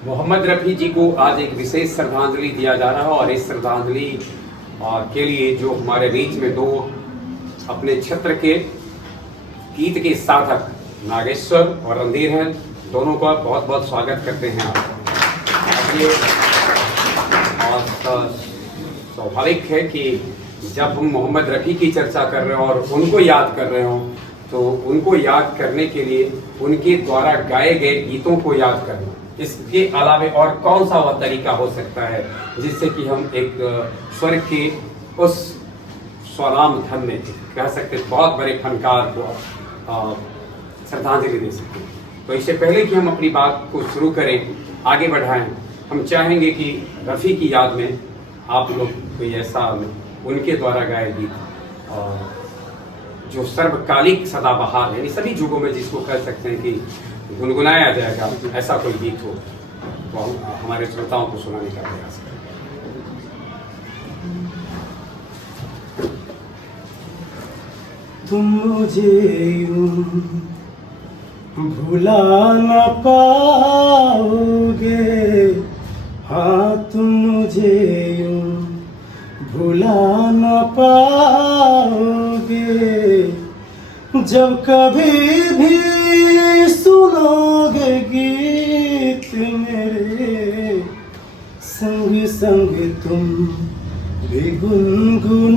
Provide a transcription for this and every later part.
मोहम्मद रफ़ी जी को आज एक विशेष श्रद्धांजलि दिया जा रहा है और इस श्रद्धांजलि के लिए जो हमारे बीच में दो अपने क्षेत्र के गीत के साधक नागेश्वर और रणधीर हैं, दोनों का बहुत बहुत स्वागत करते हैं आप। ये और स्वाभाविक है कि जब हम मोहम्मद रफ़ी की चर्चा कर रहे हो और उनको याद कर रहे हो तो उनको याद करने के लिए उनके द्वारा गाए गए गीतों को याद करना, इसके अलावे और कौन सा वह तरीका हो सकता है जिससे कि हम एक स्वर के उस स्वराम धन में कह सकते बहुत बड़े फनकार को श्रद्धांजलि दे सकते हैं। तो इससे पहले कि हम अपनी बात को शुरू करें, आगे बढ़ाएं, हम चाहेंगे कि रफ़ी की याद में आप लोग कोई ऐसा उनके द्वारा गाए गीत जो सर्वकालिक सदाबहार यानी सभी युगों में जिसको कह सकते हैं कि गुनगुनाया जाएगा, ऐसा कोई गीत हो तो हम हमारे श्रोताओं को सुनाने का प्रयास करें। तुम मुझे यूं भुला न पाओगे, हाँ तुम मुझे यूं भुला न पाओगे, जब कभी भी सुनोगे गीत मेरे संग संग तुम भी गुनगुनाओगे,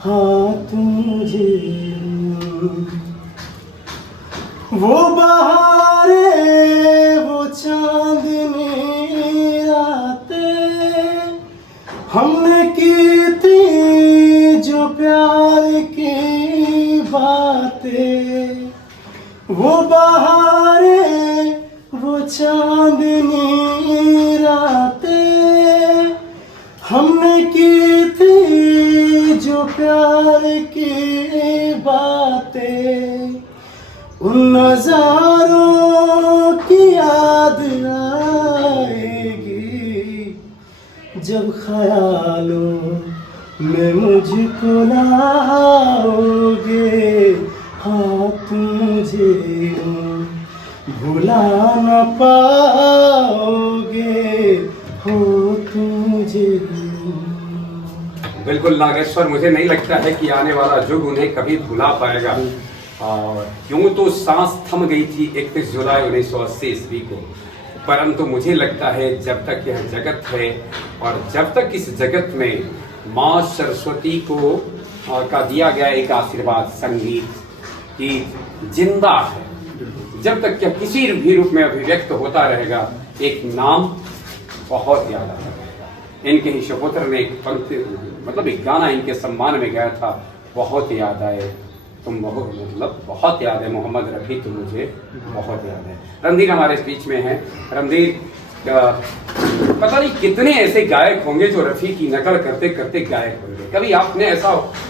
हाँ तुम मुझे वो बहारे वो चांदनी रातें हमने की थी जो प्यार की बातें, वो बहारे वो चांदनी रातें हमने की थी जो प्यार की बातें, उन नज़ारों की याद आएगी जब ख्यालों में मुझको लाओगे, हाँ तुम मुझे भुला न पाओगे, हो तुम मुझे। बिल्कुल नागेश्वर, मुझे नहीं लगता है कि आने वाला युग उन्हें कभी भुला पाएगा। यूं तो सांस थम गई थी 31 जुलाई 1980 ईस्वी को, परंतु मुझे लगता है जब तक यह जगत है और जब तक इस जगत में माँ सरस्वती को का दिया गया एक आशीर्वाद संगीत की जिंदा है, जब तक यह किसी भी रूप में अभिव्यक्त होता रहेगा, एक नाम बहुत याद आता है। इनके ही सुपुत्र ने एक पंक्ति मतलब एक गाना इनके सम्मान में गाया था, बहुत याद आए तुम, मतलब बहुत याद है मोहम्मद रफ़ी, तुम मुझे बहुत याद है। रणधीर हमारे बीच में है। रणधीर, पता नहीं कितने ऐसे गायक होंगे जो रफ़ी की नकल करते करते गायक होंगे। कभी आपने ऐसा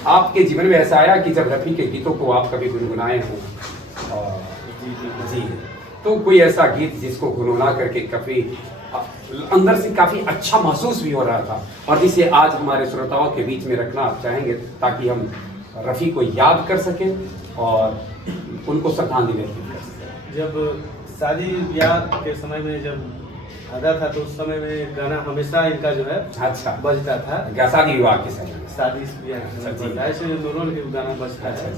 आपके जीवन में ऐसा आया कि जब रफ़ी के गीतों को आप कभी गुनगुनाए हो? जी, तो कोई ऐसा गीत जिसको गुनगुना करके काफी अंदर से काफी अच्छा महसूस भी हो रहा था और जिसे आज हमारे श्रोताओं के बीच में रखना आप चाहेंगे ताकि हम रफ़ी को याद कर सकें और उनको श्रद्धांजलि अर्पित कर सकें? जब शादी ब्याह के समय में जब आता था तो उस समय में गाना हमेशा इनका जो है अच्छा बजता था। शादी विवाह के समय, शादी ब्याह ऐसे दोनों के गाना बजता था।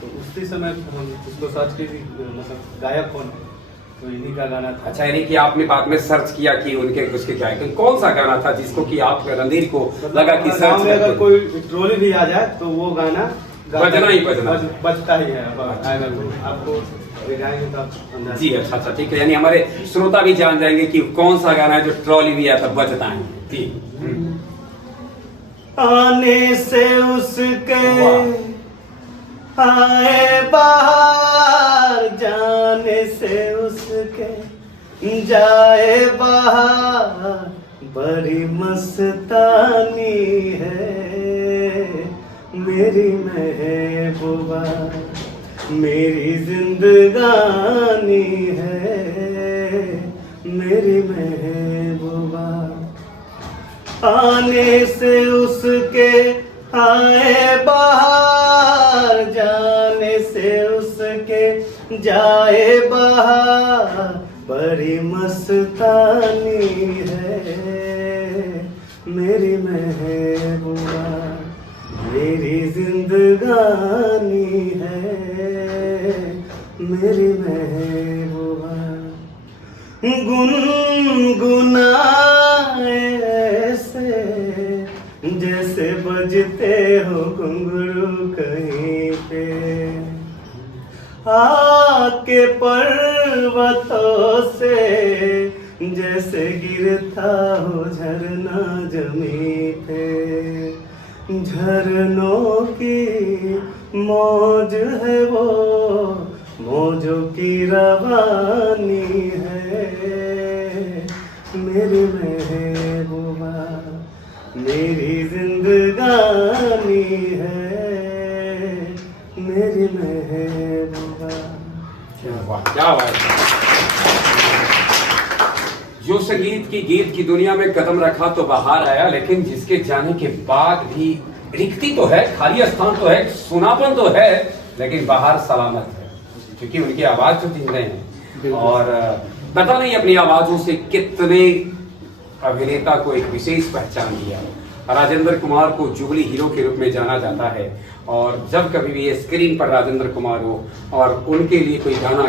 तो उसी समय हम उसको सर्च की मतलब गायक कौन, तो इन्हीं का गाना था। अच्छा, यानी कि आपने बाद में सर्च किया कि उनके उसके गायक कौन सा गाना था जिसको कि आप रणधीर को लगा कि सर्च में अगर कोई ट्रोली भी आ जाए तो वो गाना बजना ही बजना बजता ही है। आपको जी अच्छा ठीक है, यानी हमारे श्रोता भी जान जाएंगे कि कौन सा गाना है जो ट्रॉली भी आता बजता है। जी, आने से उसके आए बाहर, जाने से उसके जाए बाहर, बड़ी मस्तानी है मेरी महबूबा, मेरी जिंदगानी है मेरी महबूबा। आने से उसके आए बाहर, जाने से उसके जाए बाहर, बड़ी मस्तानी है मेरी महबूबा, मेरी जिंदगानी है मेरी महबूबा। गुनगुनाए ऐसे जैसे बजते हो घुंघरू कहीं पे, आके पर्वतों से जैसे गिरता हो झरना जमी पे। झरनों की मौज है वो, मौजों की रवानी है मेरी महबूबा, मेरी जिंदगानी है मेरी महबूबा। क्या बात है। जो संगीत की दुनिया में कदम रखा तो बाहर आया, लेकिन जिसके जाने के बाद भी रिक्ति तो है, खाली स्थान तो है, सुनापन तो है, लेकिन बाहर सलामत है, क्योंकि उनकी आवाज तो जिंदा है। और पता नहीं अपनी आवाजों से कितने अभिनेता को एक विशेष पहचान दिया। राजेंद्र कुमार को जुबली हीरो के रूप में जाना जाता है, और जब कभी भी ये स्क्रीन पर राजेंद्र कुमार हो और उनके लिए कोई गाना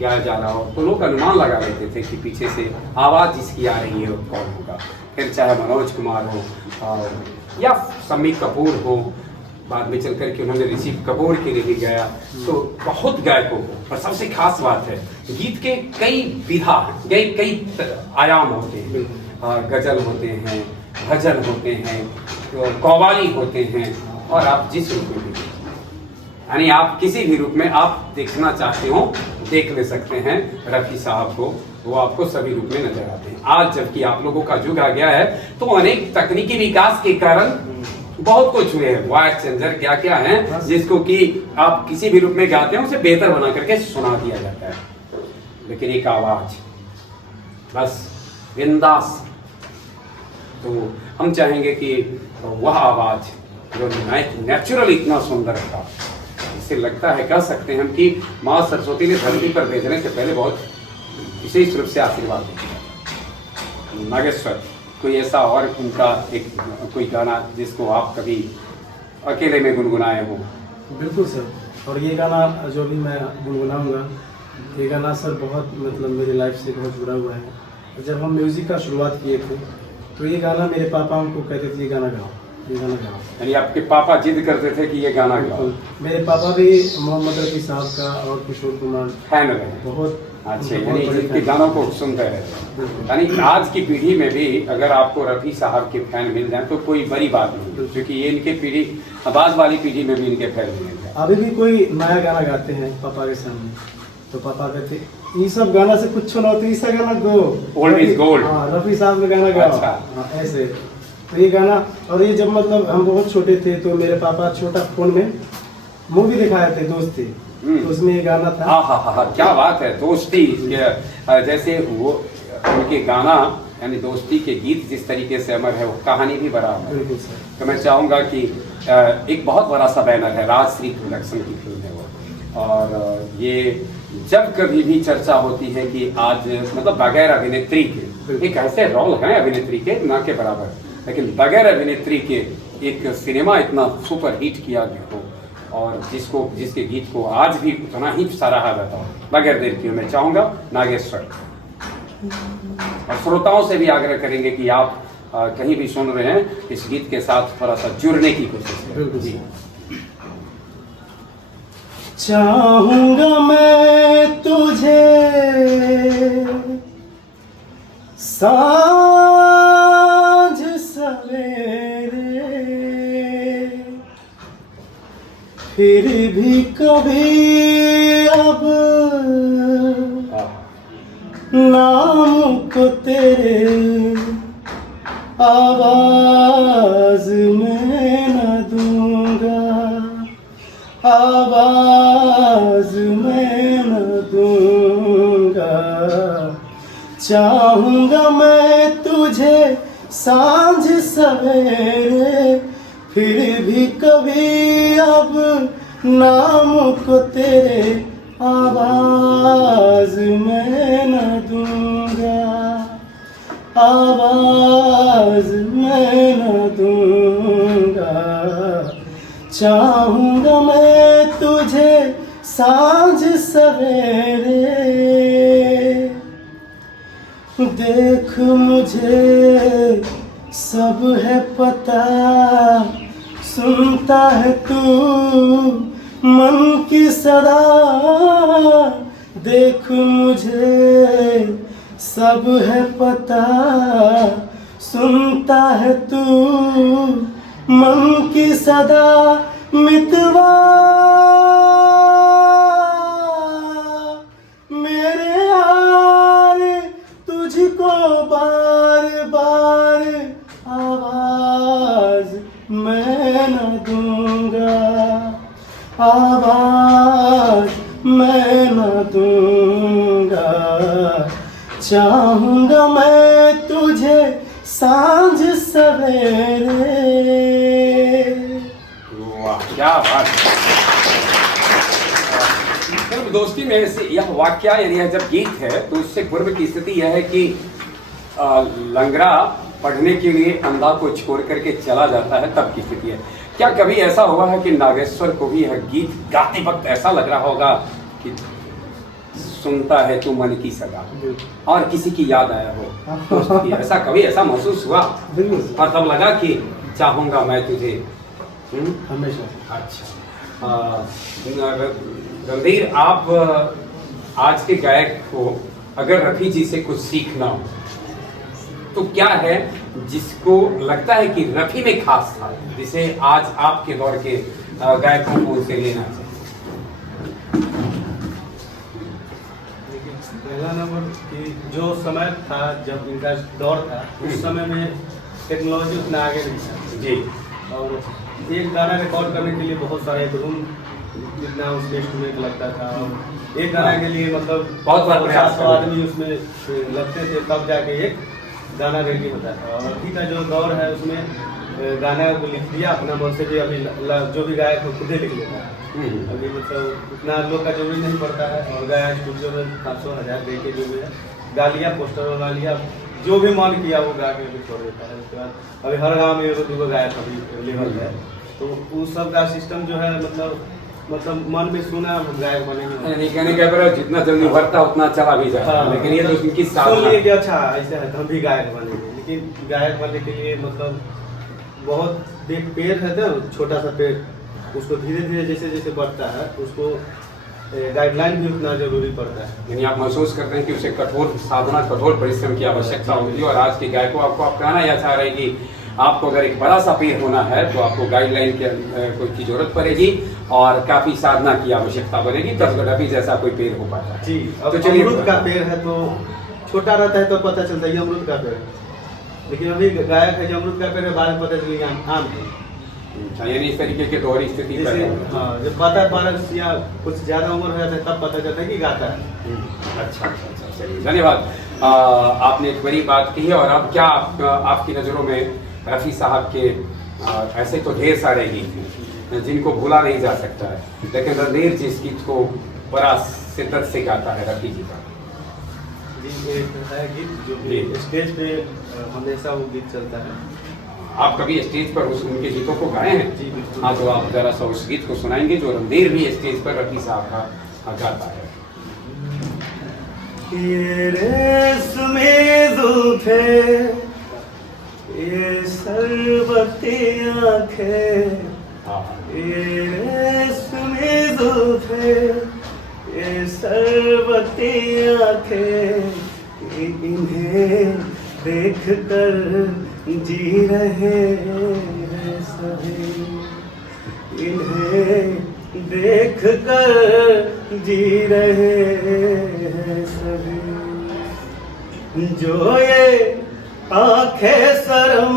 गाया जा रहा हो तो लोग अनुमान लगा लेते थे कि पीछे से आवाज जिसकी आ रही है वो कौन होगा। फिर चाहे मनोज कुमार हो या शम्मी कपूर हो, बाद में चल करके उन्होंने ऋषि कपूर के लिए भी गाया, तो बहुत गायकों को। और सबसे खास बात है, गीत के कई विधा, कई आयाम होते हैं। गजल होते हैं, भजन होते हैं, तो कव्वाली होते हैं, और आप जिस रूप में भी, यानी आप किसी भी रूप में आप देखना चाहते हो देख ले सकते हैं रफी साहब को, वो आपको सभी रूप में नजर आते हैं। आज जबकि आप लोगों का युग आ गया है, तो अनेक तकनीकी विकास के कारण बहुत कुछ हुए हैं, वॉइस चेंजर क्या क्या है, जिसको कि आप किसी भी रूप में गाते हैं उसे बेहतर बना करके सुना दिया जाता है। लेकिन एक आवाज बस बिंदास, तो हम चाहेंगे कि वह आवाज जो नेचुरल इतना सुंदर था, इससे लगता है कह सकते हैं हम कि माँ सरस्वती ने धरती पर भेजने से पहले बहुत विशेष रूप से आशीर्वाद दिया। नागेश्वर, कोई ऐसा और उनका एक कोई गाना जिसको आप कभी अकेले में गुनगुनाए हो? बिल्कुल सर, और ये गाना जो भी मैं गुनगुनाऊंगा, ये गाना सर बहुत मतलब मेरी लाइफ से बहुत जुड़ा हुआ है। जब हम म्यूज़िक का शुरुआत किए थे तो ये गाना मेरे पापा हमको कहते थे ये गाना गाओ, ये गाना गाओ। यानी आपके पापा जिद करते थे कि ये गाना गाओ? मेरे पापा भी मोहम्मद रफी साहब का और किशोर कुमार फैन रहे, बहुत अच्छे, यानी जिनके गानों को सुनते रहते। यानी आज की पीढ़ी में भी अगर आपको रफी साहब के फैन मिल जाए तो कोई बड़ी बात नहीं, क्योंकि ये इनके पीढ़ी, बाद वाली पीढ़ी में भी इनके फैन मिल जाए। अभी भी कोई नया गाना गाते हैं पापा के सामने, तो पापा कहते ये सब गाना से कुछ ना होता, ऐसा गाना दो, ओल्ड इज गोल्ड। हाँ, रफी साहब का गाना गाओ। अच्छा। हाँ, ऐसे तो ये गाना, और ये जब मतलब हम बहुत छोटे थे तो मेरे पापा छोटा फोन में मूवी दिखाए थे दोस्ती, तो उसमें ये गाना था। हाँ, क्या बात है, दोस्ती। जैसे वो उनके गाना यानी दोस्ती के गीत जिस तरीके से अमर है, वो कहानी भी बराबर है। तो मैं चाहूँगा कि एक बहुत बड़ा सा बैनर है, राजश्री प्रोडक्शन की फिल्म है वो, और ये जब कभी भी चर्चा होती है कि आज मतलब बगैर अभिनेत्री के, एक ऐसे रोल है अभिनेत्री के ना के बराबर, लेकिन बगैर अभिनेत्री के एक सिनेमा इतना सुपर हिट किया गया हो, और जिसके गीत को आज भी उतना ही सराहा जाता हो। बगैर देर किए मैं चाहूँगा नागेश्वर, और श्रोताओं से भी आग्रह करेंगे कि आप कहीं भी सुन रहे हैं इस गीत के साथ थोड़ा सा जुड़ने की कोशिश करें। जी। चाहूंगा मैं तुझे सांझ सवेरे, फिर भी कभी अब नाम को तेरे आवाज में न दूंगा, आवाज में न दूंगा। चाहूंगा मैं तुझे सांझ सवेरे, फिर भी कभी अब नाम को तेरे आवाज मैं न दूंगा, आवाज मैं न दूंगा। चाहूंगा मैं तुझे सांझ सवेरे, देख मुझे सब है पता, सुनता है तू मन की सदा। देख मुझे सब है पता, सुनता है तू मन की सदा। मितवा मेरे यार तुझको बार बार आवाज मैं न दूंगा, आवाज मैं न दूंगा। चाहूंगा मैं तुझे सांझ सवेरे। वाह क्या बात। जब दोस्ती में से यह वाक्य यानी यह जब गीत है तो उससे पूर्व की स्थिति यह है कि लंगड़ा पढ़ने के लिए अंधा को छोड़ करके चला जाता है, तब की स्थिति है। क्या कभी ऐसा हुआ है कि नागेश्वर को भी यह गीत गाते वक्त ऐसा लग रहा होगा कि सुनता है तू मन की सदा और किसी की याद आया हो दोस्त की? ऐसा कभी ऐसा महसूस हुआ और तब लगा कि चाहूंगा मैं तुझे हमेशा? अच्छा रणधीर, आप आज के गायक को अगर रफी जी से कुछ सीखना हो तो क्या है जिसको लगता है कि रफी में खास था, जिसे आज आपके दौर के गायकों को उनसे लेना चाहिए? पहला नंबर कि जो समय था जब इनका दौर था उस समय में टेक्नोलॉजी उतना आगे नहीं था जी, और एक गाना रिकॉर्ड करने के लिए बहुत सारे रूम इतना उसमें स्टूडियो लगता था, और एक गाना के लिए मतलब बहुत बार प्रयास 700 आदमी उसमें लगते थे, तब जाके एक गाना रेडी होता था। और अभी का जो दौर है उसमें गाना को लिख दिया अपना मन से भी, अभी जो भी गायक है खुद ही लिख लेता है। अभी मतलब उतना लोग का जरूरी नहीं पड़ता है, और गया स्टूडियो में 500,000 दे के जो भी है गा लिया, पोस्टर बना लिया, जो भी मन किया वो गा के अभी छोड़ देता है। उसके बाद अभी हर गाँव में एक दो गायक अभी लेवल है, तो उस सब का सिस्टम जो है मतलब मन में सुना गायक बनेंगे। कहने का पर जितना जल्दी भरता उतना चला भी जाता है, लेकिन ये तो इनकी साधना है कि अच्छा ऐसा है तो हम भी गायक बनेंगे। लेकिन गायक बनने के लिए मतलब बहुत एक पेड़ है ना, छोटा सा पेड़, उसको धीरे धीरे जैसे जैसे बढ़ता है उसको गाइडलाइन भी उतना जरूरी पड़ता है। यानी आप महसूस करते हैं कि उसे कठोर साधना, कठोर परिश्रम की आवश्यकता होती है। और आज के गायकों आपको आप कहना यह चाह रहे हैं कि आपको अगर एक बड़ा सा पेड़ होना है तो आपको गाइडलाइन की जरूरत पड़ेगी और काफी साधना की आवश्यकता बनेगी, तब रफी जैसा कोई पेड़ हो पाता है। जी, तो चलिए, अमरूद का पेड़ है तो छोटा रहता है तो पता चलता है ये अमरूद का पेड़ है, लेकिन अभी गायक है जो अमरूद का पेड़ है बाद में पता चलेगा आम है। अच्छा, यानी इस तरीके की दोहरी स्थिति जैसे जब पता है या कुछ ज्यादा उम्र हो जाता है तब पता चलता है कि गाता है। अच्छा अच्छा अच्छा, चलिए धन्यवाद। आपने एक बड़ी बात कही है। और अब क्या आपकी नज़रों में रफ़ी साहब के ऐसे तो ढेर सारे गीत हैं जिनको भूला नहीं जा सकता है, लेकिन रणधीर जी इस गीत को बड़ा शिद्दत से गाता है रफ़ी जी का। जी, एक है गीत जो स्टेज पे हमेशा वो गीत चलता है। आप कभी स्टेज पर उनके गीतों को गाए हैं? जी बिल्कुल। हाँ, तो आप जरा सा उस गीत को सुनाएंगे जो रणधीर भी स्टेज पर रफ़ी साहब का गाता है। ये रेशमी जुल्फे, ये शरबती आँखें, ये रेशमी जुल्फे, ये शरबती आँखें, इन्हें देख कर जी रहे हैं सभी, इन्हें देख कर जी रहे हैं सभी। जो ये आंखें शर्म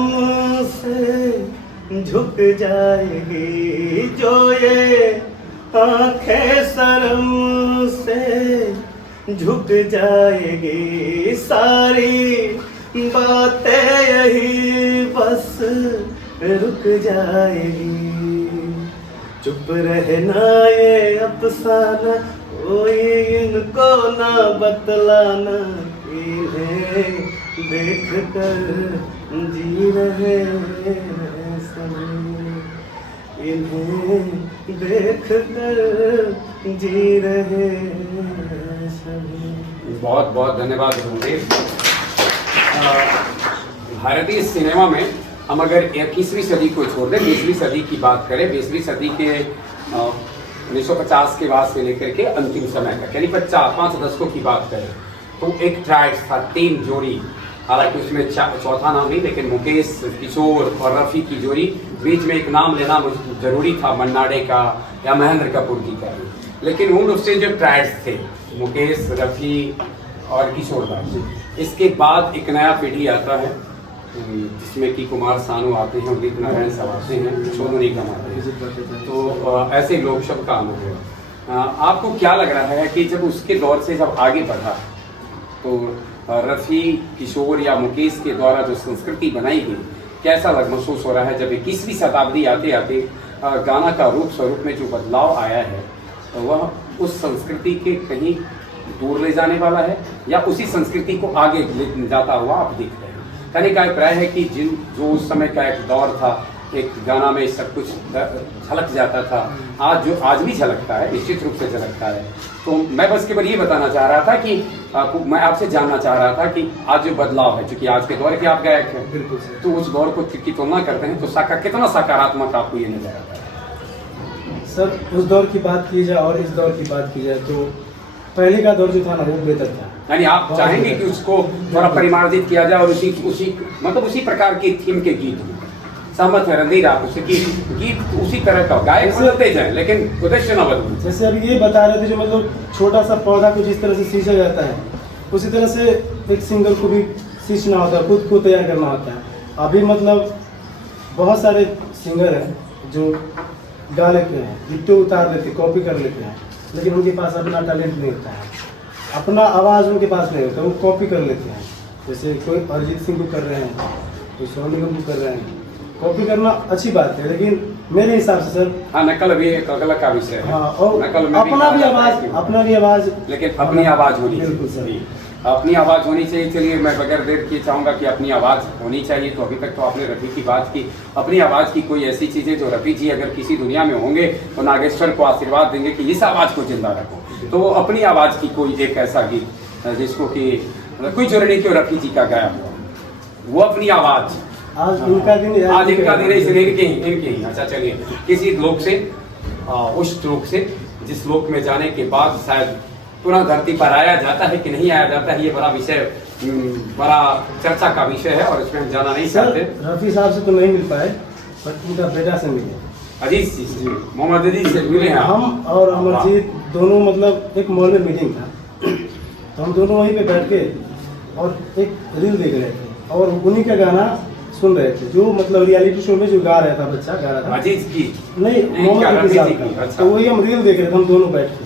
से झुक जाएगी, जो ये आंखें शर्म से झुक जाएगी, सारी बातें यही बस रुक जाएगी। चुप रहना ये अफसाना, कोई इनको ना बतलाना, इन्हें देख कर जी रहे हैं सभी, इन्हें देख कर जी रहे हैं सभी। बहुत बहुत धन्यवाद रघुदेव। भारतीय सिनेमा में हम अगर 21वीं सदी को छोड़ दें, 20वीं सदी की बात करें, 20वीं सदी के 1950 के बाद से लेकर के अंतिम समय तक, यानी 5 दशकों की बात करें, तो एक ट्राइब्स था, 3 जोड़ी, हालांकि उसमें चौथा नाम नहीं, लेकिन मुकेश, किशोर और रफ़ी की जोड़ी, बीच में एक नाम लेना जरूरी था, मन्नाडे का या महेंद्र कपूर जी का। लेकिन उन उससे जो ट्राइब्स थे, मुकेश, रफ़ी और किशोर दास, इसके बाद एक नया पीढ़ी आता है जिसमें कि कुमार सानू आते हैं, उदित नारायण सब आते हैं, सोनू निगम आते हैं, तो ऐसे लोग सब का अनुभव है। आपको क्या लग रहा है कि जब उसके दौर से जब आगे बढ़ा तो रफ़ी, किशोर या मुकेश के द्वारा जो संस्कृति बनाई गई, कैसा महसूस हो रहा है जब 21वीं शताब्दी आते आते गाना का रूप स्वरूप में जो बदलाव आया है, वह उस संस्कृति के कहीं दूर ले जाने वाला है या उसी संस्कृति को आगे ले जाता हुआ आप दिख रहे हैं? कहने का अभिप्राय है कि जो उस समय का एक दौर था, एक गाना में सब कुछ झलक जाता था, आज भी झलकता है, निश्चित रूप से झलकता है। तो मैं बस केवल ये बताना चाह रहा था कि मैं आपसे जानना चाह रहा था कि आज जो बदलाव है, चूंकि आज के दौर के आप गायक हैं, तो उस दौर को की तुलना करते हैं तो कितना सकारात्मक आपको ये नजर आता है? सर, उस दौर की बात की जाए और इस दौर की बात की जाए तो पहले का दौर जो था ना वो बेहतर था। यानी आप चाहेंगे कि उसको थोड़ा परिमार्जित किया जाए और उसी प्रकार के थीम के गीत हों? सहमत है रणधीर आप उससे कि गीत उसी तरह का, गायक बदलते जाए लेकिन उद्देश्य न बदले? जैसे अभी ये बता रहे थे जो मतलब छोटा सा पौधा को जिस तरह से सींचा जाता है, उसी तरह से एक सिंगर को भी सींचना होता है, खुद को तैयार करना होता है। अभी मतलब बहुत सारे सिंगर हैं जो गा लेते हैं, गिट्टो उतार लेते, कॉपी कर लेते हैं, लेकिन उनके पास अपना टैलेंट नहीं होता है, अपना आवाज़ उनके पास नहीं होता, वो कॉपी कर लेते हैं। जैसे कोई अरिजीत सिंह को कर रहे हैं, कोई सोनू निगम को कर रहे हैं। कॉपी करना अच्छी बात है, लेकिन मेरे हिसाब से सर, हाँ, नकल भी एक अलग का विषय है। हाँ, और अपना भी आवाज़, लेकिन अपनी आवाज़ होनी बिल्कुल सर, अपनी आवाज़ होनी चाहिए। चलिए, मैं बगैर देर किए चाहूँगा कि अपनी आवाज़ होनी चाहिए। तो अभी तक तो आपने रफ़ी की बात की, अपनी आवाज़ की कोई ऐसी चीज़ें जो रफ़ी जी अगर किसी दुनिया में होंगे तो नागेश्वर को आशीर्वाद देंगे कि इस आवाज़ को जिंदा रखो। तो वो अपनी आवाज़ की कोई एक ऐसा गीत जिसको कि कोई जरूरी नहीं कि रफ़ी जी का गाया हुआ, वो अपनी आवाज़, आज इनका दिन है, इसलिए इनके ही। अच्छा, चलिए, किसी लोक से, उस लोक से जिस लोक में जाने के बाद शायद पुनः धरती पर आया जाता है कि नहीं आया जाता है, ये बड़ा विषय, बड़ा चर्चा का विषय है और इसमें हम जाना नहीं चाहते। रफ़ी साहब से तो नहीं मिल पाए, पर उनका बेटा से मिले, अजीज जी, मोहम्मद अजीज से मिले हैं हम और अमरजीत दोनों। मतलब एक मॉल में मीटिंग था, तो हम दोनों वहीं पे बैठ के और एक रील देख रहे थे और उन्हीं का गाना सुन रहे थे, जो मतलब रियलिटी शो में जो गा रहा था, बच्चा गा रहा था, अजीज की नहीं, मोहम्मद रफ़ी साहब का। तो वही हम रील देख रहे थे, हम दोनों बैठ के।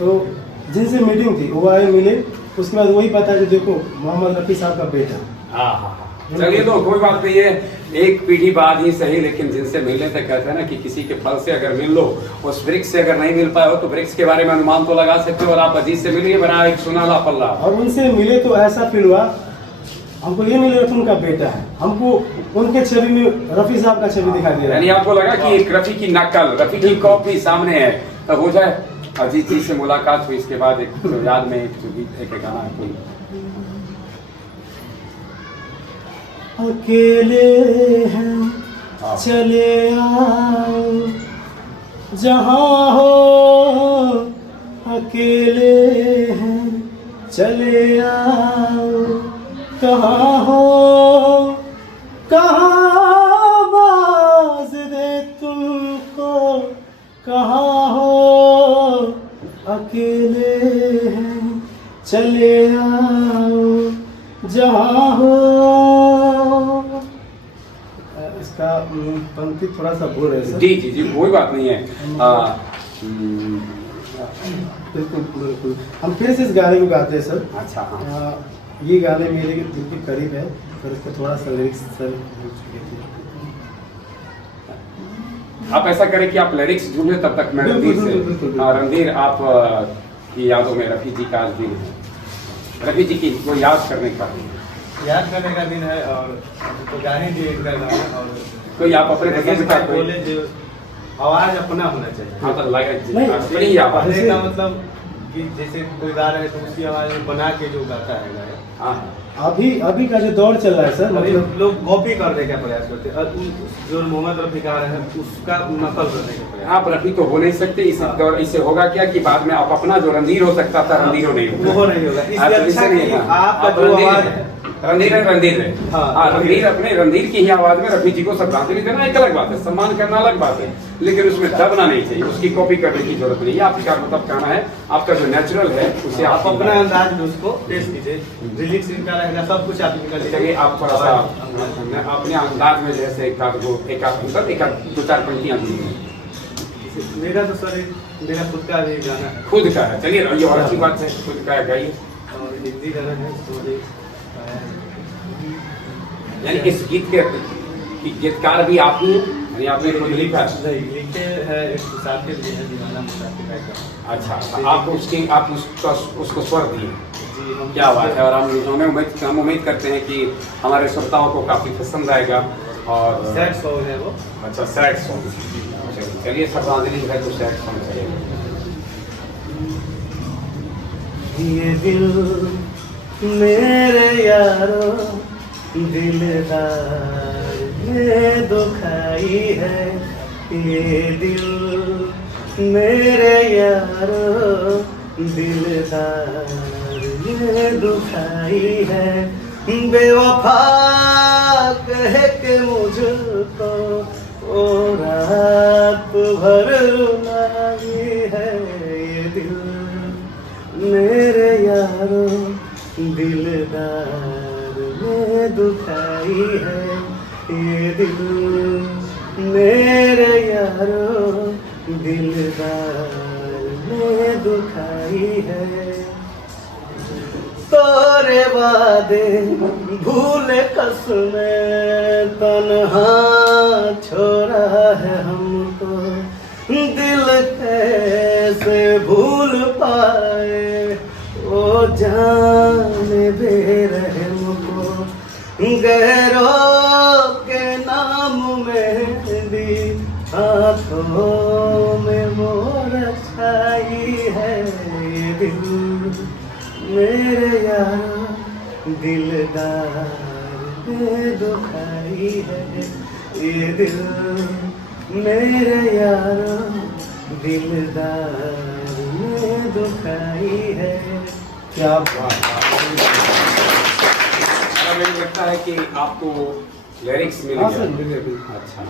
तो जिनसे मीटिंग थी वो आए, मिले, उसके बाद वही पता जो देखो मोहम्मद रफ़ी साहब का बेटा। चलिए, तो कोई बात नहीं है, एक पीढ़ी बाद ही सही, लेकिन जिनसे मिलने तक कहते हैं ना कि किसी के फल से अगर मिल लो, उस वृक्ष से अगर नहीं मिल पाए हो तो वृक्ष के बारे में अनुमान तो लगा सकते हो। और आप अजीज से मिलिए, बना एक सुनाला पल्ला। और उनसे मिले तो ऐसा फील हुआ, हमको ये नहीं लगा कि उनका बेटा है, हमको उनके छवि में रफ़ी साहब का छवि दिखा दिया। यानी आपको लगा कि एक रफ़ी की नकल, रफ़ी की कॉपी सामने है, तब हो जाए। अजीत जी से मुलाकात हुई, इसके बाद एक तो याद में एक गाना है कोई, अकेले हैं चले आओ जहाँ हो, अकेले हैं चले आओ, कहाँ हो कहाँ बाज दे तुमको, कहाँ हो अकेले हैं चले आओ जहाँ हो। इसका पंक्ति थोड़ा सा भूल रहे सर। जी जी जी, कोई बात नहीं है। बिल्कुल बिल्कुल, हम फिर से इस गाने को गाते हैं सर। अच्छा, हाँ। ये गाने मेरे दिल के करीब है, पर इसका थोड़ा सा लिरिक्स सर भूल चुके थे। आप ऐसा करें कि आप लिरिक्स ढूंढे, तब तक मैं बिल्कुल, रणधीर बिल्कुल, बिल्कुल, से बिल्कुल। रणधीर आप की यादों में रफ़ी जी का आज दिन है, रफ़ी जी की वो याद करने का दिन है। याद करने का दिन है और तो गाने दिए एक गाना और कोई आप अपने पसंद का कोई बोले जो आवाज अपना होना चाहिए। हाँ तो नहीं, अपनी ही आवाज कहने जैसे- का मतलब कि जैसे कोई गा रहे तो उसकी आवाज में बना के जो गाता है गायक, हाँ अभी का जो दौर चल रहा है सर, अभी मतलब लोग कॉपी करने का प्रयास करते हैं और जो मोहम्मद रफी गा रहे हैं उसका नकल करने का प्रयास। आप रफ़ी तो हो नहीं सकते इस हाँ। दौर, इससे होगा क्या कि बाद में आप अपना जो रणधीर हो सकता था रणधीर हो नहीं होगा। वो नहीं होगा, इसलिए आप अच्छा इससे नहीं कि है। आपका आप जो रणधीर आवाज है, रणधीर है, रणधीर है। हाँ, हाँ रणधीर अपने रणधीर की ही आवाज में रफ़ी जी को श्रद्धांजलि देना एक अलग बात है, सम्मान करना अलग बात है, लेकिन उसमें दबना नहीं चाहिए, उसकी कॉपी करने की जरूरत नहीं है। आपका मतलब कहना है आपका जो नेचुरल है उसे आप आप अपना अंदाज में उसको पेश कीजिए, रिलिक्स इनका रहेगा, सब कुछ आप निकल चलिए आप थोड़ा सा अपने अंदाज में जैसे एक आध दो चार पंक्तियां दीजिए। मेरा तो सर मेरा खुद का भी गाना है खुद का है, चलिए ये और अच्छी बात है, खुद का है, गाइए। और हिंदी गाना है तो ये यानी इस गीत के कि गीतकार भी आप ही हैं, यानी आपने खुद लिखा है। नहीं, लिखे है एक मुसाफिर जी है, दीवाना मुसाफिर का। अच्छा आप उसको स्वर दिए, जी हम क्या बात है। और हम उम्मीद करते हैं कि हमारे श्रोताओं को काफी पसंद आएगा। और सैड सॉन्ग है वो। अच्छा सैड सॉन्ग, चलिए श्रद्धांजलि है तो सैड सॉन्ग चलेगा। ये दिल मेरे यारो दिलदार ये दुखाई है, ये दिल मेरे यारो दिलदार ये दुखाई है, बेवफा कह के मुझको ओ रात भर रुलाई है, ये दिल मेरे यारो दिलदार में दुखाई है, ये दिल मेरे यारो दिलदार में दुखाई है। तोरे वादे भूले कसमें तन्हा छोड़ा है हमको, दिल कैसे भूल पाए ओ जाने बेरहम को, गैरों के नाम मेहंदी हाथों में मोर छाई है, ये दिल मेरे यार दिलदार में दुखाई है, ये दिल मेरे यार दिलदार में दुखाई है। क्या बात मुझे लगता है कि आपको लिरिक्स मिल हाँ गया। सर, मिल गया। अच्छा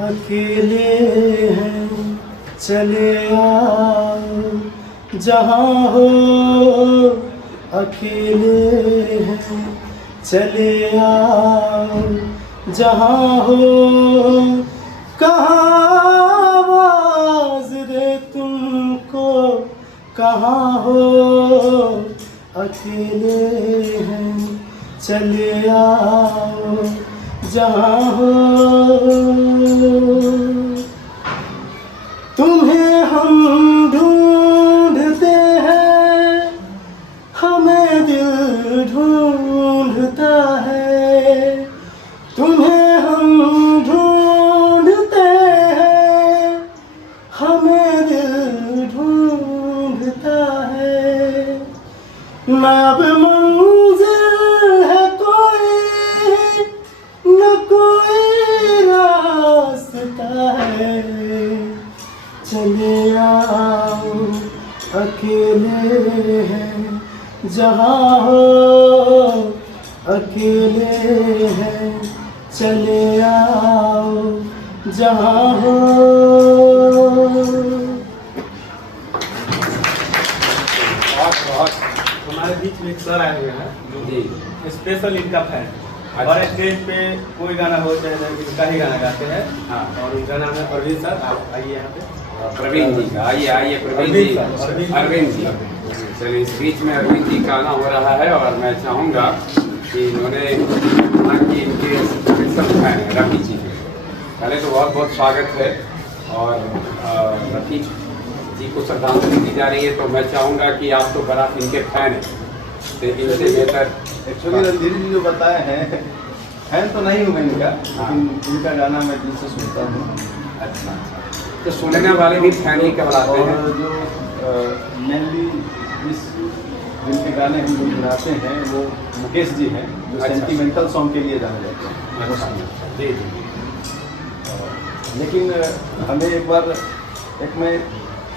अकेले हैं चले आओ जहाँ हो, अकेले हैं चले आओ जहाँ हो, कहाँ आवाज दे तुमको कहाँ हो, अकेले हैं चले आओ जहाँ हो, तुम्हें हम ढूंढते हैं हमें दिल ढूंढता है, तुम्हें हम ढूंढते हैं हमें दिल ढूंढता है, ना अब मंजिल है कोई न कोई रास्ता है, चले आओ अकेले हैं जहाँ हो, अकेले हैं चले आओ जहाँ हो। बहुत हमारे बीच में एक सर आए हुए हैं जी जो स्पेशल इनका फैन, अच्छा। और स्टेज पे कोई गाना हो चाहे नहीं, इनका ही गाना गाते हैं। हाँ। और उनका नाम है अरविंद सर, आप आइए यहाँ पे। प्रवीण जी का, आइए आइए प्रवीण अरविंद जी, सर, अरविंद जी। चलिए, इस बीच में अरविंद जी का आना हो रहा है और मैं चाहूँगा कि इन्होंने कहा कि इनके सब हैं रफ़ी जी के। पहले तो बहुत बहुत स्वागत है और रफ़ी जी को श्रद्धांजलि दी जा रही है, तो मैं चाहूँगा कि आप तो बड़ा इनके फैन हैं, तो इनसे बेहतर एक्चुअली रणधीर जी जो बताए हैं, फैन तो नहीं हूँ मैं इनका, लेकिन इनका गाना मैं दिल से सुनता हूँ। अच्छा, तो सुनने वाले भी फैन ही कहलाते हैं। और जो मेनली इस जिनके गाने हम लोग बनाते हैं वो मुकेश जी हैं, जो अच्छा। सेंटिमेंटल सॉन्ग के लिए जाने जाते हैं। अच्छा, जी जी। लेकिन हमें एक बार मैं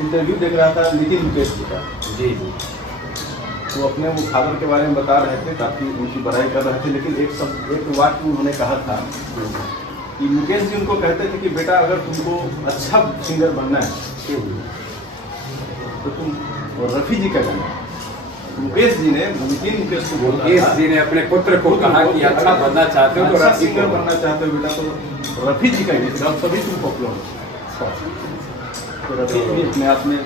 इंटरव्यू देख रहा था नितिन मुकेश जी का, जी जी। तो अपने वो फादर के बारे में बता रहे थे, काफ़ी उनकी बड़ाई कर रहे थे, लेकिन एक वाक्य उन्होंने कहा था कि मुकेश जी उनको कहते थे कि बेटा अगर तुमको अच्छा सिंगर बनना है तो तुम रफ़ी जी का गाना। मुकेश जी ने नितिन मुकेश को बोला मुकेश जी ने अपने पुत्र को कहा कि अच्छा बनना चाहते हो तो अच्छा रफ़ी सिंगर को बनना चाहते हो बेटा तो रफ़ी जी का गीत गाओ, तभी तुम पॉपुलर हो। तो रफ़ी जी अपने आप में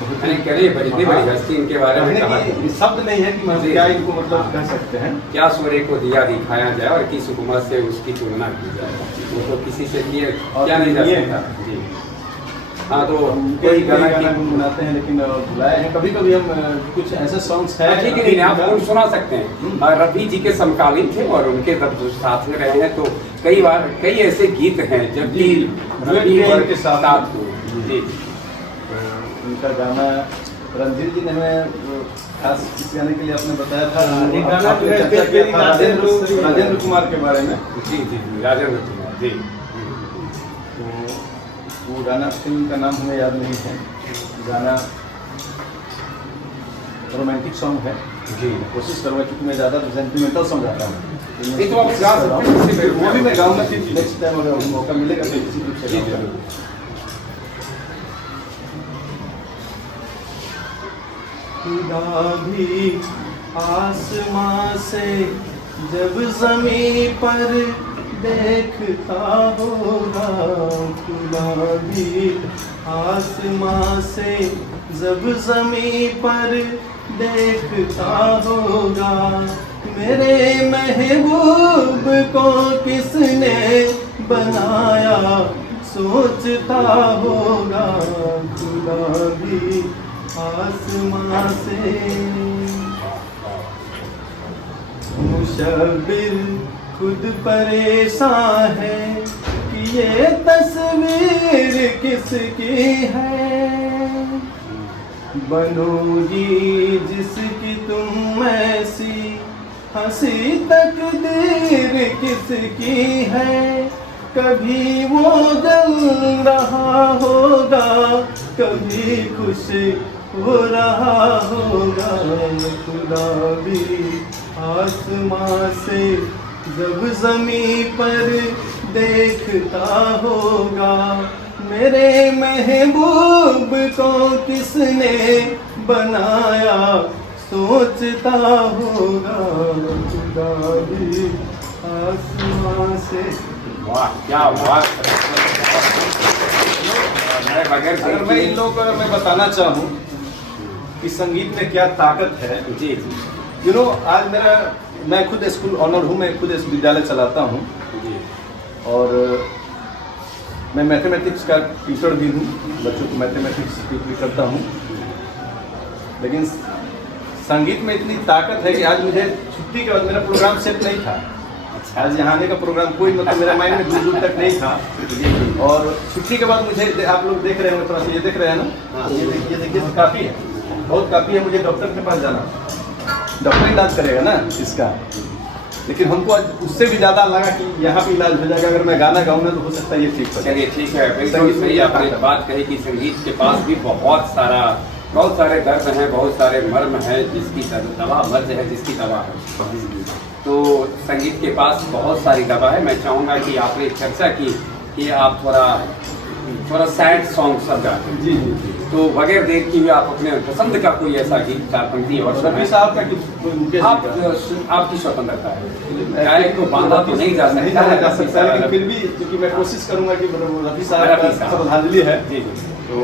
बहुत मैंने करिए इतनी बड़ी हस्ती इनके बारे में कहा कहने की शब्द नहीं है कि मैं जी। क्या इनको मतलब कह सकते हैं। क्या सूर्य को दिया दिखाया जाए और किस उपमा से उसकी तुलना की जाए, वो तो किसी से किए और क्या नहीं जा ये- सकता। जी हाँ, तो कोई कोई गाना गाना गुनगुनाते हैं, लेकिन बुलाए हैं कभी कभी हम कुछ ऐसे सॉन्ग्स हैं। ठीक है, नहीं आप उनको सुना सकते हैं। और रफ़ी जी के समकालीन थे और उनके जब जो साथ में रहे हैं तो कई बार कई ऐसे गीत हैं जब कि रफ़ी के साथ हुए। जी उनका गाना रणधीर जी ने हमें खास इस गाने के लिए आपने बताया था, एक गाना आपने जो है चर्चा किया था राजेंद्र राजेंद्र कुमार के बारे में। जी जी जी, राजेंद्र कुमार जी। तो वो गाना, फिल्म का नाम हमें याद नहीं है, गाना रोमांटिक सॉन्ग है जी। कोशिश करूँगा क्योंकि मैं ज़्यादा सेंटिमेंटल सॉन्ग गाता हूँ। नहीं तो आप गा सकते हैं, किसी भी- वो भी मैं गाऊंगा, नेक्स्ट टाइम अगर मौका मिलेगा तो किसी रूप से जी गाऊंगा। जरूर। खुदा भी आसमां से जब ज़मीं पर देखता होगा, खुदा भी आसमां से जब ज़मीं पर देखता होगा, मेरे महबूब को किसने बनाया सोचता होगा, खुदा भी आसमां से। मुशब्बिर खुद परेशान है कि ये तस्वीर किसकी है, बनोगी जिसकी तुम ऐसी हंसी तकदीर किसकी है, कभी वो जल रहा होगा कभी खुश हो रहा होगा, खुदा भी आसमां से जब ज़मीं पर देखता होगा, मेरे महबूब को किसने बनाया सोचता होगा, खुदा भी आसमां से। वाह क्या बात है। अगर मैं इन लोगों को अगर मैं बताना चाहूँ कि संगीत में क्या ताकत है, जी जी यू नो, आज मैं खुद स्कूल ऑनर हूँ, मैं खुद विद्यालय चलाता हूँ जी और मैं मैथमेटिक्स का टीचर भी हूँ, बच्चों को मैथमेटिक्स भी करता हूँ। लेकिन संगीत में इतनी ताकत है कि आज मुझे छुट्टी के बाद मेरा प्रोग्राम सेट नहीं था, आज यहाँ आने का प्रोग्राम कोई मतलब मेरे माइंड में दूर दूर तक नहीं था। और छुट्टी के बाद मुझे आप लोग देख रहे हैं, थोड़ा सा ये देख रहे हैं ना, ये देखिए काफ़ी है, बहुत काफ़ी है, मुझे डॉक्टर के पास जाना, डॉक्टर इलाज करेगा ना इसका, लेकिन हमको आज उससे भी ज़्यादा लगा कि यहाँ पे इलाज हो जाएगा, अगर मैं गाना गाऊँ ना तो हो सकता है ये ठीक हो जाए। चलिए ठीक है, बिल्कुल सही आपने बात कही कि संगीत के पास भी बहुत सारे दर्द हैं, बहुत सारे मर्म हैं, जिसकी दवा मर्ज है, जिसकी दवा है। तो संगीत के पास बहुत सारी दवा है। मैं चाहूँगा कि आपने चर्चा की कि आप थोड़ा सैड सॉन्ग सब गाते हैं, जी जी जी। तो बगैर देर की भी आप अपने पसंद का कोई ऐसा गीत चार पंक्ति और रफी सुनाएं। साहब का कोई मुकेश आप जी का। आपकी स्वतंत्रता है, गायक को बांधा तो नहीं जा नहीं सकता जाना है, जा सकता है, लेकिन फिर भी क्योंकि मैं कोशिश करूंगा कि रफी साहब रफी का साहब। श्रद्धांजलि है जी जी तो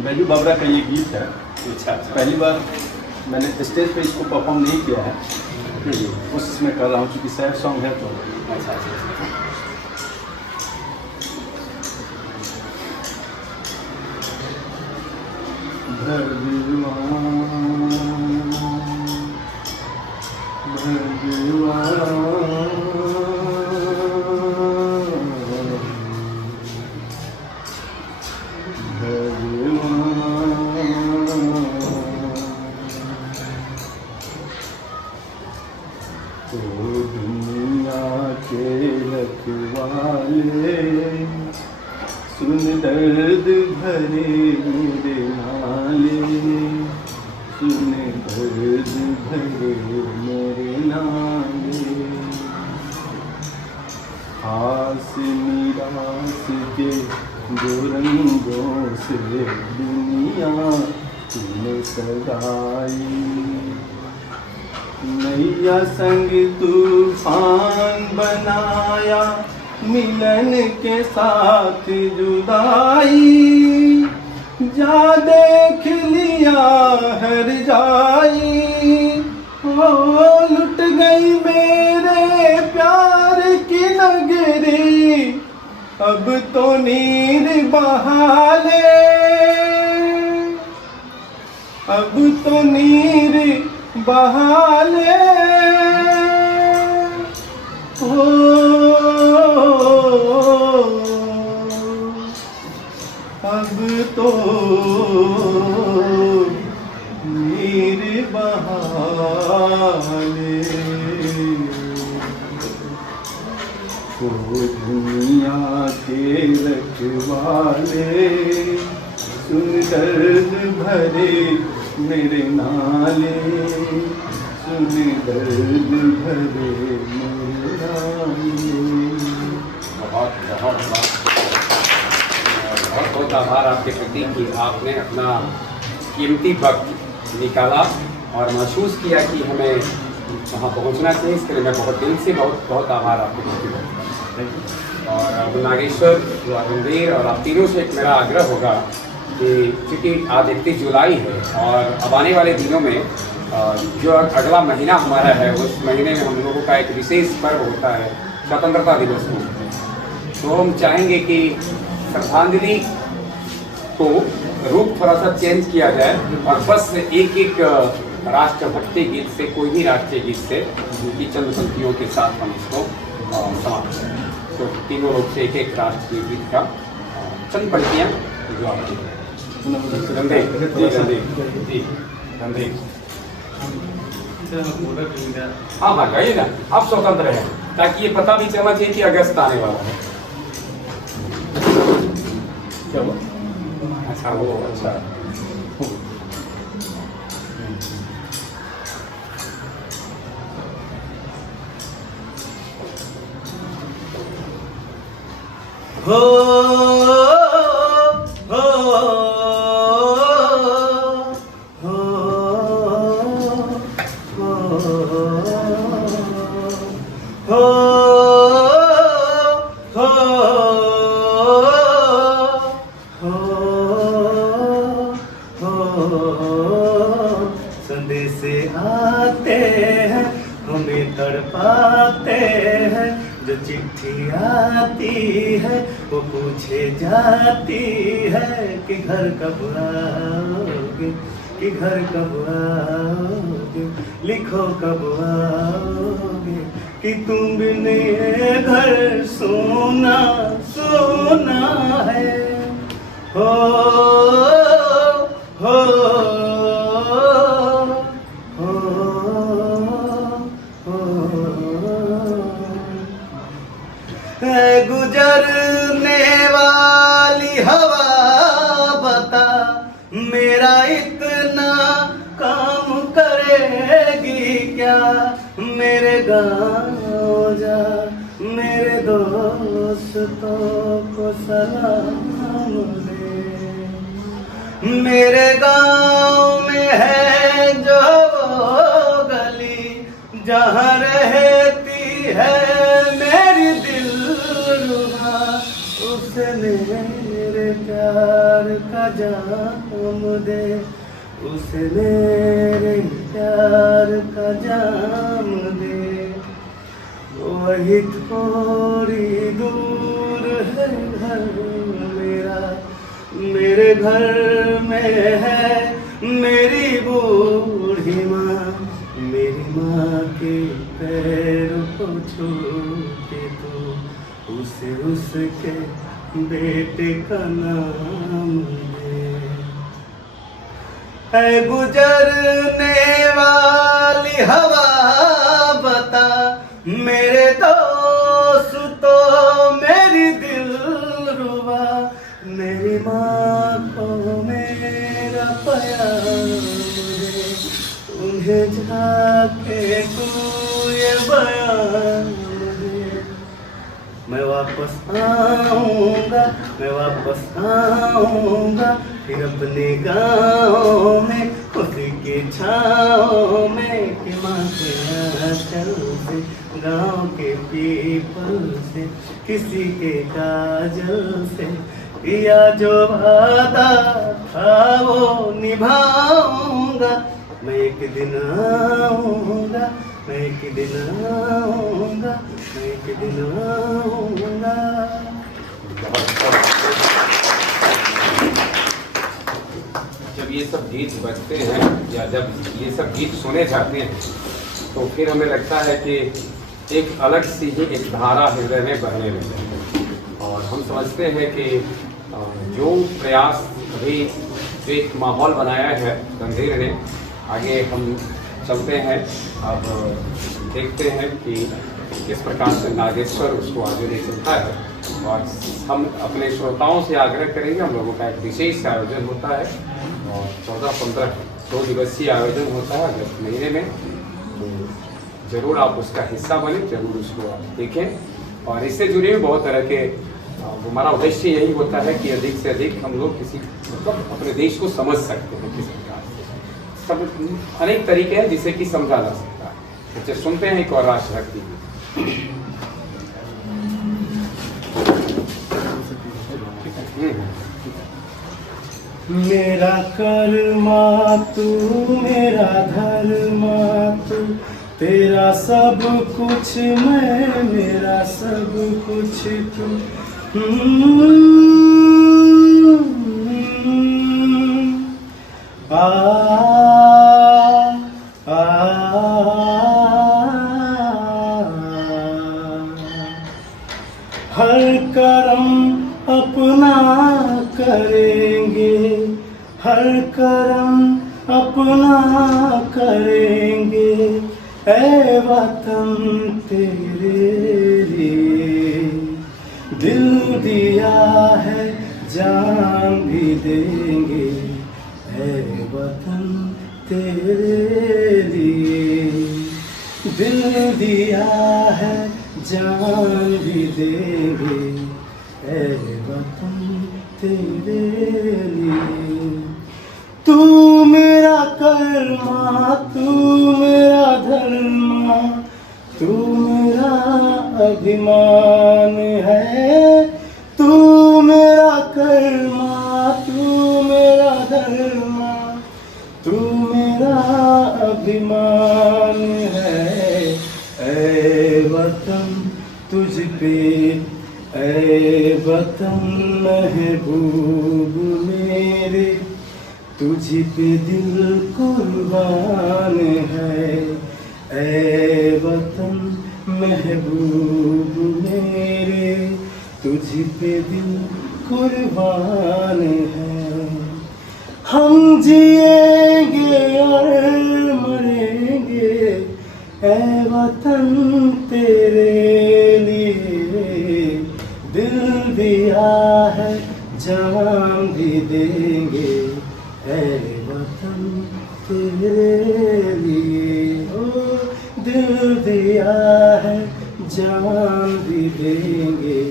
बैजू बाबरा का ये गीत है। अच्छा अच्छा। पहली बार मैंने स्टेज पे इसको परफॉर्म नहीं किया है, उसमें कर रहा हूँ क्योंकि सैड सॉन्ग है तो। अच्छा अच्छा। तो दुनिया के रखवाले सुन दर्द भरे मेरे नाले, सुन दर्द भरे मेरे नाले। आस निराश के दो रंगों से दुनिया तूने सगाई, नैया संग तूफान बनाया मिलन के साथ जुदाई, जा देख लिया हर जाई। ओ लुट गई मेरे प्यार की नगरी, अब तो नीर बहा ले, अब तो नीर बहा ले। ओ अब तो नीर बहा ले। ओ दुनिया के रखवाले सुन दर्द भरे मेरे नाले, सुन दर्द भरे मेरे नाले। बहुत बहुत बहुत बहुत आभार आपके प्रति कि आपने अपना कीमती वक्त निकाला और महसूस किया कि हमें वहाँ पहुँचना चाहिए। इसके लिए मैं बहुत दिल से बहुत बहुत आभार आपके प्रति करता हूँ। और अब नागेश्वर, रणवीर और आप तीनों से एक मेरा आग्रह होगा कि क्योंकि आज 31 जुलाई है और अब आने वाले दिनों में जो अगला महीना हमारा है उस महीने में हम लोगों का एक विशेष पर्व होता है स्वतंत्रता दिवस को। तो हम चाहेंगे कि श्रद्धांजलि को रूप थोड़ा सा चेंज किया जाए और बस एक एक राष्ट्रभक्ति गीत से, कोई भी राष्ट्रीय गीत से उनकी चंद पंक्तियों के साथ हम इसको समाप्त करें। तो तीनों लोग से एक एक राष्ट्रीय गीत का चंद पंक्तियाँ जो आप हाँ हाँ कहिए ना, आप स्वतंत्र हैं ताकि ये पता भी चलना चाहिए कि अगस्त आने वाला है। चलो अच्छा वो अच्छा हो हो हो संदेश आते हैं हमें तड़पाते हैं, जो चिट्ठी आती है वो पूछे जाती है कि घर कब आओगे, कि घर कब आओगे, लिखो कब आओगे, कि तुम बिन ये घर सोना सोना है। हो हो गुजरने वाली हवा बता मेरा इतना काम करेगी क्या, मेरे गाँव जा मेरे दोस्तों को सलाम दे, मेरे गाँव में है जो वो गली जहाँ रहती है मेरी दिलरुबा, उसने मेरे प्यार का जाम दे, उसने मेरे प्यार का जाम दे। वही थोड़ी दूर है घर मेरा, मेरे घर में है मेरी बूढ़ी माँ। मेरी माँ के पैरों को छू के तो उसके बेटे का नाम ले। ऐ गुजरने वाली हवा बता, मेरे दोस्तों मेरी दिलरुबा, मेरी माँ को मेरा प्यार दे, उन्हें जाके तू ये बयान दे। मैं वापस आऊँगा, मैं वापस आऊँगा, फिर अपने गाँव में खुशी की छाँव में, कि माँ के आंचल से, गाँव के पीपल से, किसी के काजल से, किया जो वादा था वो निभाऊंगा। मैं एक दिन आऊँगा, मैं एक दिन आऊँगा, मैं एक दिन आऊँगा। जब ये सब गीत बजते हैं या जब ये सब गीत सुने जाते हैं तो फिर हमें लगता है कि एक अलग सी ही एक धारा हृदय में बहने लगती है। और हम समझते हैं कि जो प्रयास अभी जो एक माहौल बनाया है रणधीर ने, आगे हम चलते हैं। अब देखते हैं कि किस प्रकार से नागेश्वर उसको आगे ले चलता है। और हम अपने श्रोताओं से आग्रह करेंगे, हम लोगों का एक विशेष आयोजन होता है और 14-15 2 दिवसीय आयोजन होता है अगस्त महीने में, तो ज़रूर आप उसका हिस्सा बने, ज़रूर उसको आप देखें। और इससे जुड़े हुए बहुत तरह के हमारा उद्देश्य यही होता है कि अधिक से अधिक हम लोग किसी मतलब अपने देश को समझ सकते हैं किस प्रकार से। सब अनेक तरीके हैं जिससे कि समझा जा सकता है। तो सुनते हैं एक और राष्ट्रभक्ति गीत। मेरा कर्मा तू, मेरा धर्मा तू, तेरा सब कुछ मैं, मेरा सब कुछ तू। आ आ हर करम अपना करेंगे, हर करम अपना करेंगे, ऐ वतन तेरे लिए दिल दिया है, जान भी देंगे, ऐ वतन तेरे लिए दिल दिया है, जान भी देंगे, ऐ वतन तेरे लिए। तू मेरा कर्मा, तू मेरा धर्मा, तू मेरा अभिमान है। तू मेरा कर्मा, तू मेरा धर्मा, तू मेरा अभिमान है। ऐ वतन तुझ पे, ऐ वतन महबूब मेरे, तुझ पे दिल कुर्बान है। ऐ वतन महबूब मेरे, तुझ पे दिल कुर्बान है। हम जिएंगे और मरेंगे, ऐ वतन तेरे लिए दिल दिया है, जान भी देंगे, ऐ वतन तेरे लिए। ओ दिल दिया है, जान भी देंगे,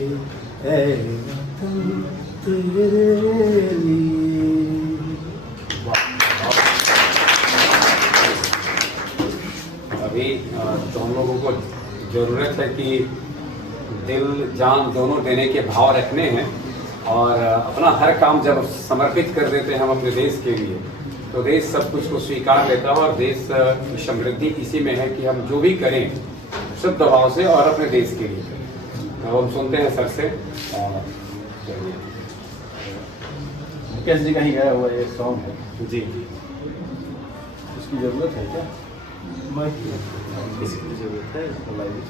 ऐ वतन तेरे लिए। अभी तो हम लोगों को ज़रूरत है कि दिल जान दोनों देने के भाव रखने हैं और अपना हर काम जब समर्पित कर देते हैं हम अपने देश के लिए, तो देश सब कुछ को स्वीकार लेता है और देश की समृद्धि इसी में है कि हम जो भी करें शुद्ध भाव से और अपने देश के लिए करें। तो हम सुनते हैं सर से। मुकेश जी का ही गाया हुआ ये सॉन्ग है जी उसकी ज़रूरत है क्या? इसकी जरूरत है,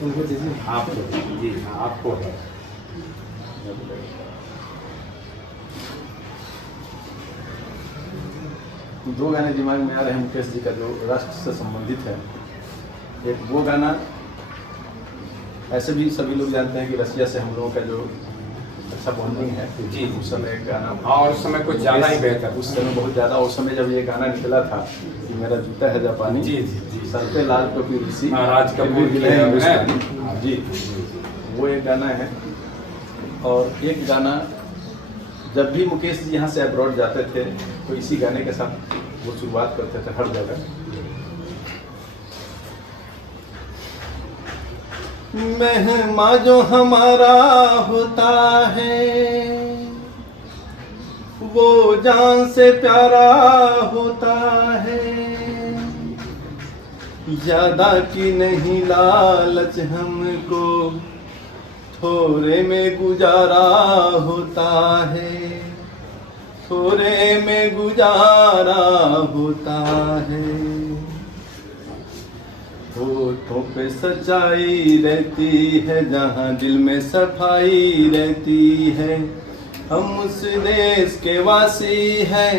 उनको दीजिए। आपको, जी हाँ आपको है। दो गाने दिमाग में आ रहे हैं मुकेश जी का जो राष्ट्र से संबंधित है। एक वो गाना, ऐसे भी सभी लोग जानते हैं कि रसिया से हम लोगों का जो अच्छा बॉन्डिंग है जी। उस समय एक गाना, और उस समय कुछ ज़्यादा ही बेहतर, उस समय बहुत ज़्यादा, उस समय जब ये गाना निकला था कि मेरा जूता है जापानी, जी जी जी, सर पे लाल टोपी ऋषि, राज कपूर दिल की है है। हिंदुस्तानी। जी, वो एक गाना है। और एक गाना जब भी मुकेश जी यहाँ से अब्रॉड जाते थे तो इसी गाने के साथ वो शुरुआत करते थे हर जगह। मेहमा जो हमारा होता है वो जान से प्यारा होता है, ज्यादा की नहीं लालच हमको, थोड़े में गुजारा होता है, थोड़े में गुजारा होता है। होठों पे सच्चाई रहती है जहाँ दिल में सफाई रहती है। हम उस देश के वासी हैं,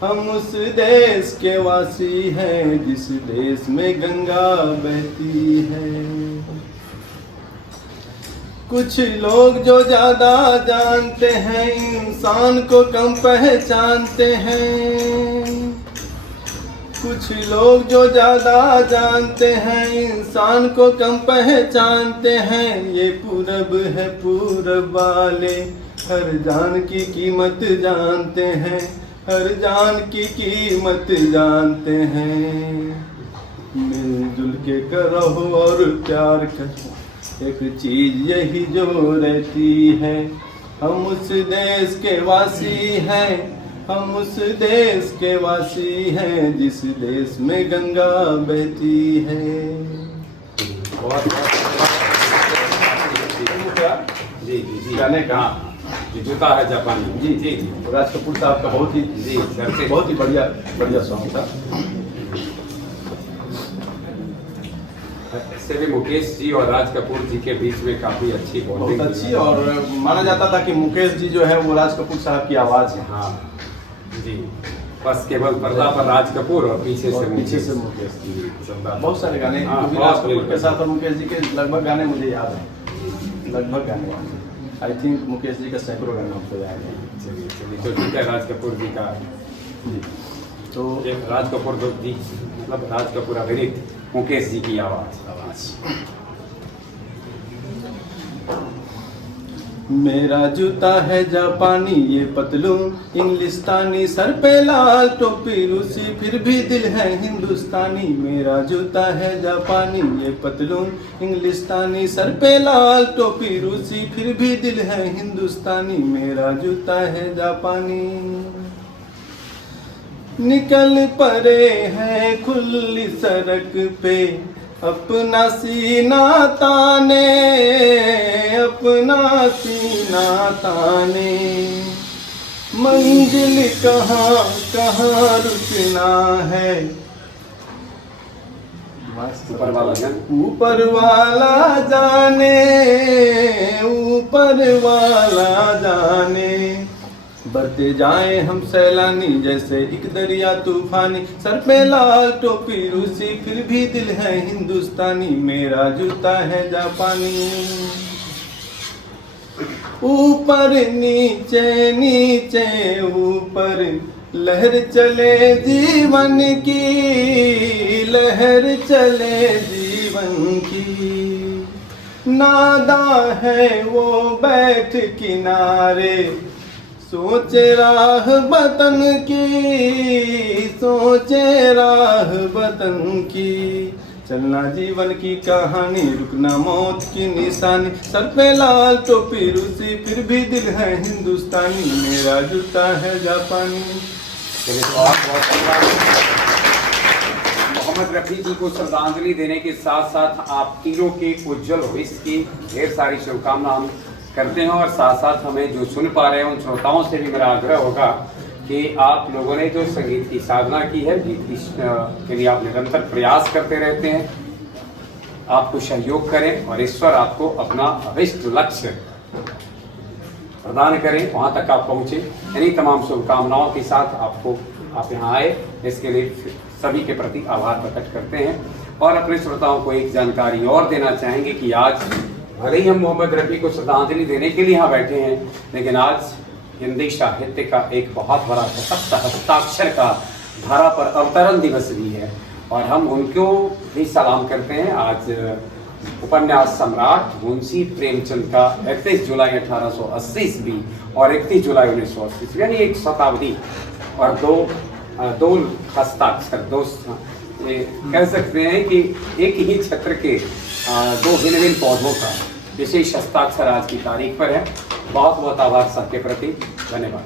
हम उस देश के वासी हैं जिस देश में गंगा बहती है। कुछ लोग जो ज्यादा जानते हैं इंसान को कम पहचानते हैं। कुछ लोग जो ज्यादा जानते हैं इंसान को कम पहचानते हैं। ये पूरब है, पूरब वाले हर जान की कीमत जानते हैं, हर जान की कीमत जानते हैं। मिलजुल के करो और प्यार करो, एक चीज यही जो रहती है। हम उस देश के वासी हैं, हम उस देश के वासी हैं जिस देश में गंगा बहती है। बहुत जी जी जी, गाने का जी जूता है जापानी। जी जी जी, राज कपूर साहब का बहुत ही जी सर से बहुत ही बढ़िया सॉन्ग था। इससे भी मुकेश जी और राज कपूर जी के बीच में काफी अच्छी बॉन्डिंग, बहुत अच्छी, और माना जाता था कि मुकेश जी जो है वो राज कपूर साहब की आवाज है। हाँ जी, बस केवल पर्दा पर राज कपूर और पीछे और से पीछे से मुकेश जी। जी शानदार। बहुत सारे गाने हाँ, जो भी बहुत राज कपूर के बिल्कुल। साथ और मुकेश जी के लगभग गाने मुझे याद हैं, लगभग गाने। आई थिंक मुकेश जी का सैकड़ों गाने हमको याद है। चलिए चलिए, तो ठीक है, राज कपूर जी का जी, तो एक राज कपूर जी मतलब राज कपूर अभिनीत मुकेश जी की आवाज। मेरा जूता है जापानी ये पतलून इंग्लिस्तानी, सर पे लाल टोपी रूसी फिर भी दिल है हिंदुस्तानी। मेरा जूता है जापानी ये पतलून इंग्लिस्तानी, सर पे लाल टोपी रूसी फिर भी दिल है हिंदुस्तानी। मेरा जूता है जापानी। निकल पड़े हैं खुली सड़क पे अपना सीना ताने, अपना सीना ताने। मंजिल कहाँ कहाँ रुकना है, ऊपर वाला जन ऊपर वाला जाने, ऊपर वाला जाने। बढ़ते जाए हम सैलानी जैसे एक दरिया तूफानी, सर पे लाल टोपी रूसी फिर भी दिल है हिंदुस्तानी। मेरा जूता है जापानी। ऊपर नीचे नीचे ऊपर लहर चले जीवन की, लहर चले जीवन की। नादा है वो बैठ किनारे सोचे राह वतन की, सोचे राह वतन की। चलना जीवन की कहानी, रुकना मौत की निशानी, सर पे लाल टोपी रूसी, फिर भी दिल है हिंदुस्तानी, मेरा जूता है जापानी। चलिए, बहुत बहुत धन्यवाद। मोहम्मद रफ़ी जी को श्रद्धांजलि देने के साथ साथ आप तीनों के उज्जवल भविष्य की ढेर सारी शुभकामनाएं हम करते हैं, और साथ साथ हमें जो सुन पा रहे हैं उन श्रोताओं से भी मेरा आग्रह होगा कि आप लोगों ने जो संगीत की साधना की है, गीत के लिए आप निरंतर प्रयास करते रहते हैं, आपको सहयोग करें और ईश्वर आपको अपना अभिष्ट लक्ष्य प्रदान करें, वहां तक आप पहुंचे। इन्हीं तमाम शुभकामनाओं के साथ आप यहाँ आए, इसके लिए सभी के प्रति आभार प्रकट करते हैं। और अपने श्रोताओं को एक जानकारी और देना चाहेंगे कि आज भले ही हम मोहम्मद रफ़ी को श्रद्धांजलि देने के लिए यहाँ बैठे हैं, लेकिन आज हिंदी साहित्य का एक बहुत बड़ा सशक्त हस्ताक्षर का धारा पर अवतरण दिवस भी है, और हम उनको भी सलाम करते हैं। आज उपन्यास सम्राट मुंशी प्रेमचंद का 31 जुलाई 1880 ईस्वी और 31 जुलाई 1980 ईस्वी, यानी एक शताब्दी और दो हस्ताक्षर, कह सकते हैं कि एक ही छत्र के दो भिन्न भिन्न पौधों का विशेष हस्ताक्षर आज की तारीख पर है। बहुत बहुत आभार सबके प्रति, धन्यवाद।